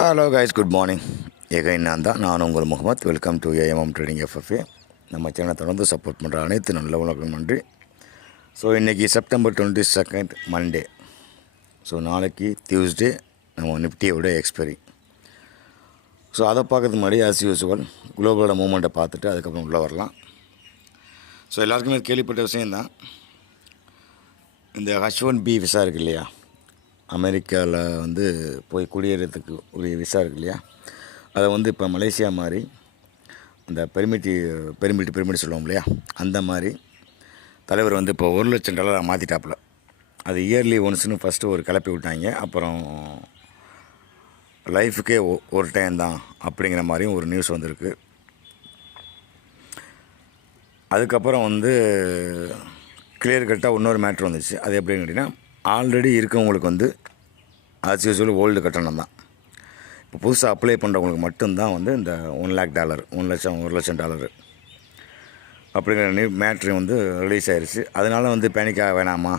Hello guys, good morning. Again நான் உங்கள் Mohammed. Welcome to AMM trading FFA. நம்ம சேனலை தொடர்ந்து சப்போர்ட் பண்ணுற அனைத்து நல்ல உலகம் நன்றி. ஸோ இன்றைக்கி செப்டம்பர் 22 மண்டே. ஸோ நாளைக்கு டியூஸ்டே நம்ம நிஃப்டியோட எக்ஸ்பைரி. ஸோ அதை பார்க்கறதுக்கு முன்னாடி ஆஸ் யூஸ்வல் குளோபலோட மூமெண்ட்டை பார்த்துட்டு அதுக்கப்புறம் உள்ளே வரலாம். ஸோ எல்லாருக்குமே கேள்விப்பட்ட விஷயந்தான், இந்த H1B விசா இருக்குது இல்லையா, அமெரிக்காவில் போய் குடியேறதுக்கு உரிய விசா இருக்கு இல்லையா, அதை இப்போ மலேசியா மாதிரி அந்த பெர்மிட் சொல்லுவோம் இல்லையா, அந்த மாதிரி தலைவர் இப்போ $1,00,000 மாற்றிட்டாப்புல. அது இயர்லி ஒன்ஸ்னு ஃபஸ்ட்டு ஒரு கிளப்பி விட்டாங்க. அப்புறம் லைஃபுக்கே ஒரு டைம் தான் அப்படிங்கிற மாதிரியும் ஒரு நியூஸ் வந்திருக்கு. அதுக்கப்புறம் கிளியர் கட்டாக இன்னொரு மேட்ரு வந்துச்சு. அது எப்படின்னு கேட்டிங்கன்னா, ஆல்ரெடி இருக்கவங்களுக்கு ஆஸ் யூஸ்வல் ஓல்டு கட்டணம் தான். இப்போ புதுசாக அப்ளை பண்ணுறவங்களுக்கு மட்டும்தான் இந்த $1,00,000 $1,00,000 அப்படிங்கிற மேட்ரு ரிலீஸ் ஆயிடுச்சு. அதனால் பேனிக்காக வேணாமா,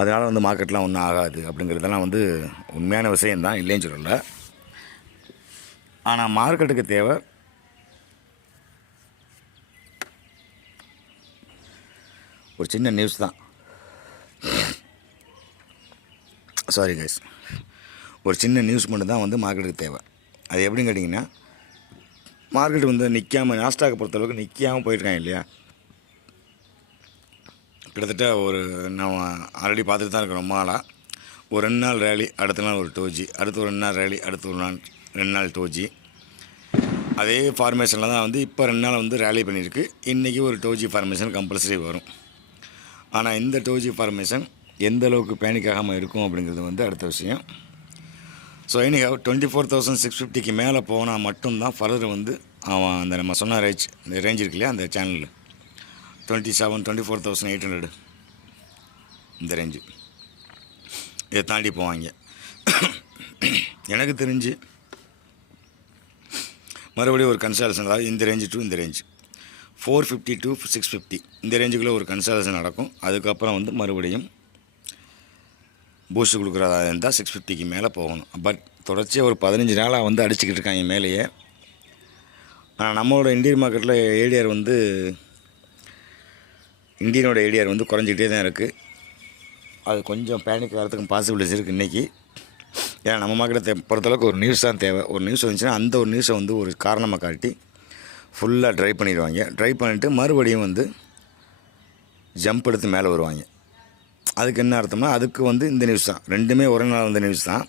அதனால் மார்க்கெட்லாம் ஒன்றும் ஆகாது அப்படிங்கிறதெல்லாம் உண்மையான விஷயந்தான், இல்லைன்னு சொல்லலை. ஆனால் மார்க்கெட்டுக்கு தேவை ஒரு சின்ன நியூஸ் தான். சாரி கைஸ், ஒரு சின்ன நியூஸ் மட்டும் தான் மார்க்கெட்டுக்கு தேவை. அது எப்படின்னு கேட்டிங்கன்னா, மார்க்கெட்டு நிற்காமல், நாஸ்டாக்கை பொறுத்தளவுக்கு நிற்காமல் போயிருக்காங்க இல்லையா. கிட்டத்தட்ட நம்ம ஆல்ரெடி பார்த்துட்டு தான் இருக்கோம் ரொம்ப நாளாக. ஒரு 2 நாள் ரேலி, அடுத்த நாள் ஒரு டோஜி, அடுத்து ஒரு 2 நாள் ரேலி, அடுத்து ஒரு 2 நாள் டோஜி. அதே ஃபார்மேஷனில் தான் இப்போ 2 நாள் ரேலி பண்ணியிருக்கு. இன்றைக்கி ஒரு டோஜி ஃபார்மேஷன் கம்பல்சரி வரும். ஆனால் இந்த டோஜி ஃபார்மேஷன் எந்த அளவுக்கு பேனிக் ஆகாமல் இருக்கும் அப்படிங்கிறது அடுத்த விஷயம். ஸோ எனிஹவ் 24,650க்கு மேலே போனால் மட்டும்தான் ஃபர்தர் அவன் அந்த நம்ம சொன்ன இந்த ரேஞ்ச் இருக்கு இல்லையா, அந்த சேனலில் 24,800 இந்த ரேஞ்சு, இதை தாண்டி போவாங்க. எனக்கு தெரிஞ்சு மறுபடியும் ஒரு கன்சல்டேஷன், அதாவது இந்த ரேஞ்சு டு இந்த ரேஞ்சு 450 to 650 இந்த ரேஞ்சுக்குள்ளே ஒரு கன்சல்டேஷன் நடக்கும். அதுக்கப்புறம் மறுபடியும் பூஸ்ட் கொடுக்குறதா இருந்தால் 650க்கு மேலே போகணும். பட் தொடர்ச்சியாக ஒரு 15 நாளாக அடிச்சுக்கிட்டு இருக்காங்க மேலேயே. ஆனால் நம்மளோட இந்தியன் மார்க்கெட்டில் ஏடிஆர் இந்தியனோட ஏடிஆர் குறைஞ்சிக்கிட்டே தான் இருக்குது. அது கொஞ்சம் பேனிக் ஆகிறதுக்கும் பாசிபிலிட்டிஸ் இருக்குது இன்றைக்கி. ஏன்னா நம்ம மார்க்கெட்டை பொறுத்தளவுக்கு ஒரு நியூஸ் தான் தேவை. ஒரு நியூஸ் வந்துச்சுன்னா அந்த ஒரு நியூஸை ஒரு காரணமாக காட்டி ஃபுல்லாக ட்ரை பண்ணிடுவாங்க. ட்ரை பண்ணிவிட்டு மறுபடியும் ஜம்ப் எடுத்து மேலே வருவாங்க. அதுக்கு என்ன அர்த்தம்னா, அதுக்கு இந்த நியூஸ் தான், ரெண்டுமே ஒரே நாள் நியூஸ் தான்.